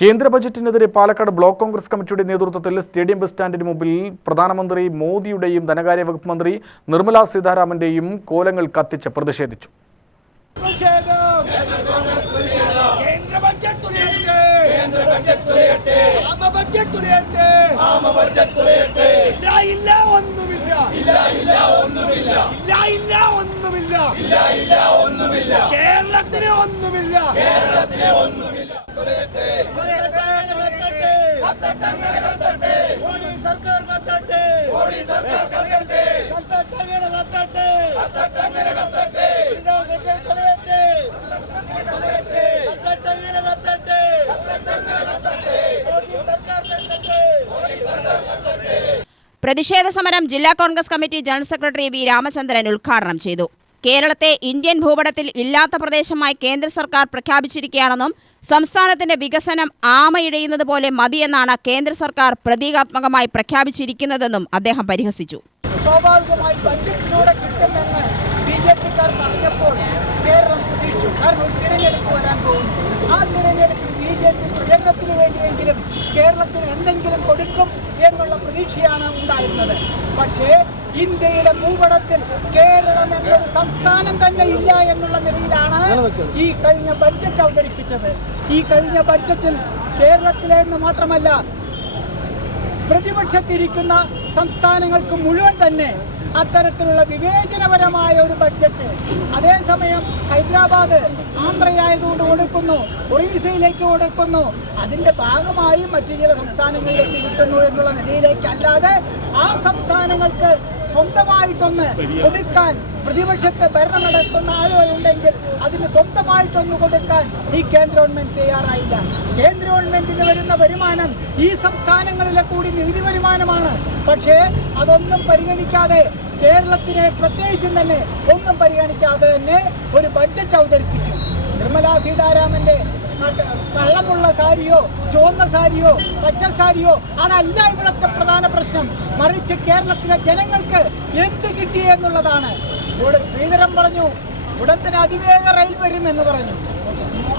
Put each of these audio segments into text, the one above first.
കേന്ദ്ര ബജറ്റിനെതിരെ പാലക്കാട് ബ്ലോക്ക് കോൺഗ്രസ് കമ്മിറ്റിയുടെ നേതൃത്വത്തിൽ സ്റ്റേഡിയം ബസ് സ്റ്റാൻഡിന് മുമ്പിൽ പ്രധാനമന്ത്രി മോദിയുടെയും ധനകാര്യ വകുപ്പ് മന്ത്രി നിർമ്മലാ സീതാരാമന്റെയും കോലങ്ങൾ കത്തിച്ച് പ്രതിഷേധിച്ചു. പ്രതിഷേധ സമരം ജില്ലാ Congress committee general secretary V Ramachandran ഉദ്ഘാടനം ചെയ്തു. കേരളത്തെ ഇന്ത്യൻ ഭൂപടത്തിൽ ഇല്ലാത്ത പ്രദേശമായി കേന്ദ്ര സർക്കാർ പ്രഖ്യാപിച്ചിരിക്കുകയാണെന്നും സംസ്ഥാനത്തിന്റെ വികസനം ആമയിഴയുന്നത് പോലെ മതിയെന്നാണ് കേന്ദ്ര സർക്കാർ പ്രതീകാത്മകമായി പ്രഖ്യാപിച്ചിരിക്കുന്നതെന്നും അദ്ദേഹം പരിഹസിച്ചു. സ്വാഭാവികമായി ബഡ്ജറ്റിലൂടെ കിട്ടുമെന്ന് ബിജെപിക്കാർ പറഞ്ഞപ്പോൾ കേരളം പ്രതീക്ഷിച്ചു. കാരണം ഒരു തിരഞ്ഞെടുപ്പ് വരാൻ പോകുന്നു. ആ തിരഞ്ഞെടുപ്പിൽ ബിജെപി പ്രചരണത്തിന് വേണ്ടിയെങ്കിലും കേരളത്തിന് എന്തെങ്കിലും കൊടുക്കും എന്നുള്ള പ്രതീക്ഷയാണ് ഉണ്ടായിരുന്നത്. പക്ഷേ ഇന്ത്യയുടെ ഭൂപടത്തിൽ കേരളം എന്നൊരു സംസ്ഥാനം തന്നെ ഇല്ല എന്നുള്ള നിലയിലാണ് ഈ കഴിഞ്ഞ ബഡ്ജറ്റ് അവതരിപ്പിച്ചത്. ഈ കഴിഞ്ഞ ബഡ്ജറ്റിൽ കേരളത്തിലെ എന്ന് മാത്രമല്ല പ്രതിപക്ഷത്തിരിക്കുന്ന സംസ്ഥാനങ്ങൾക്ക് മുഴുവൻ തന്നെ അത്തരത്തിലുള്ള വിവേചനപരമായ ഒരു ബഡ്ജറ്റ്. അതേസമയം ഹൈദരാബാദ് ആന്ധ്രയായതുകൊണ്ട് കൊടുക്കുന്നു, ഒറീസയിലേക്ക് കൊടുക്കുന്നു, അതിൻ്റെ ഭാഗമായി മറ്റു ചില സംസ്ഥാനങ്ങളിലേക്ക് കിട്ടുന്നു എന്നുള്ള നിലയിലേക്കല്ലാതെ ആ സംസ്ഥാനങ്ങൾക്ക് സ്വന്തമായിട്ടൊന്ന് കൊടുക്കാൻ പ്രതിപക്ഷത്തെ ഭരണം നടത്തുന്ന ആളുകളുണ്ടെങ്കിൽ അതിന് സ്വന്തമായിട്ടൊന്ന് കൊടുക്കാൻ ഈ കേന്ദ്ര ഗവൺമെന്റ് തയ്യാറായില്ല. കേന്ദ്ര ഗവൺമെന്റിന് വരുന്ന വരുമാനം ഈ സംസ്ഥാനങ്ങളിലെ കൂടി നികുതി വരുമാനമാണ്. പക്ഷേ അതൊന്നും പരിഗണിക്കാതെ കേരളത്തിനെ പ്രത്യേകിച്ചും തന്നെ ഒന്നും പരിഗണിക്കാതെ തന്നെ ഒരു ബഡ്ജറ്റ് അവതരിപ്പിച്ചു. നിർമ്മലാ സീതാരാമന്റെ കള്ളമുള്ള സാരിയോ ചുവന്ന സാരിയോ പച്ച സാരിയോ അതല്ല ഇവിടുത്തെ പ്രധാന പ്രശ്നം. മറിച്ച് കേരളത്തിലെ ജനങ്ങൾക്ക് എന്ത് കിട്ടി എന്നുള്ളതാണ്. ഇവിടെ ശ്രീധരൻ പറഞ്ഞു ഉടൻ തന്നെ അതിവേഗ റെയിൽ വരുമെന്ന് പറഞ്ഞു.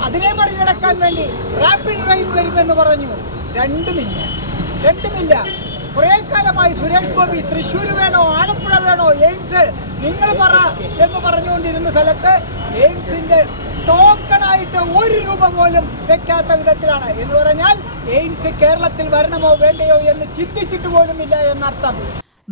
അതിനെ മറികടക്കാൻ വേണ്ടി റാപ്പിഡ് റെയിൽ വരുമെന്ന് പറഞ്ഞു. രണ്ടുമില്ല. കുറേ കാലമായി സുരേഷ് ഗോപി തൃശ്ശൂർ വേണോ ആലപ്പുഴ വേണോ എയിംസ് നിങ്ങൾ പറ എന്ന് പറഞ്ഞുകൊണ്ടിരുന്ന സ്ഥലത്ത് എയിംസിന്റെ ടോക്കണായിട്ട് 1 രൂപ പോലും വെക്കാത്ത വിധത്തിലാണ്. എന്ന് പറഞ്ഞാൽ എയിംസ് കേരളത്തിൽ വരണമോ വേണ്ടയോ എന്ന് ചിന്തിച്ചിട്ട് പോലുമില്ല എന്നർത്ഥം.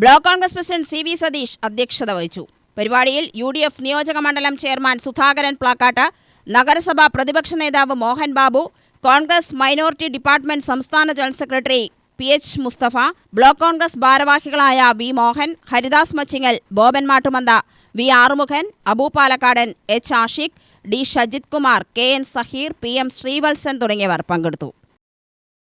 Block Congress president C V Satheesh അധ്യക്ഷത വഹിച്ചു. പരിപാടിയിൽ UDF നിയോജക മണ്ഡലം ചെയർമാൻ സുധാകരൻ പ്ലാക്കാട്ട്, നഗരസഭാ പ്രതിപക്ഷ നേതാവ് മോഹൻ ബാബു, കോൺഗ്രസ് മൈനോറിറ്റി ഡിപ്പാർട്ട്മെന്റ് സംസ്ഥാന general secretary PH Mustafa, block Congress ഭാരവാഹികളായ V Mohan, Haridas Machingal, Boban Mattumantha, V Arumukhan, Abu Palakkadan, H Ashiq, D Shajith Kumar, KN Zaheer, PM Sreevalsan തുടങ്ങിയവർ പങ്കെടുത്തു.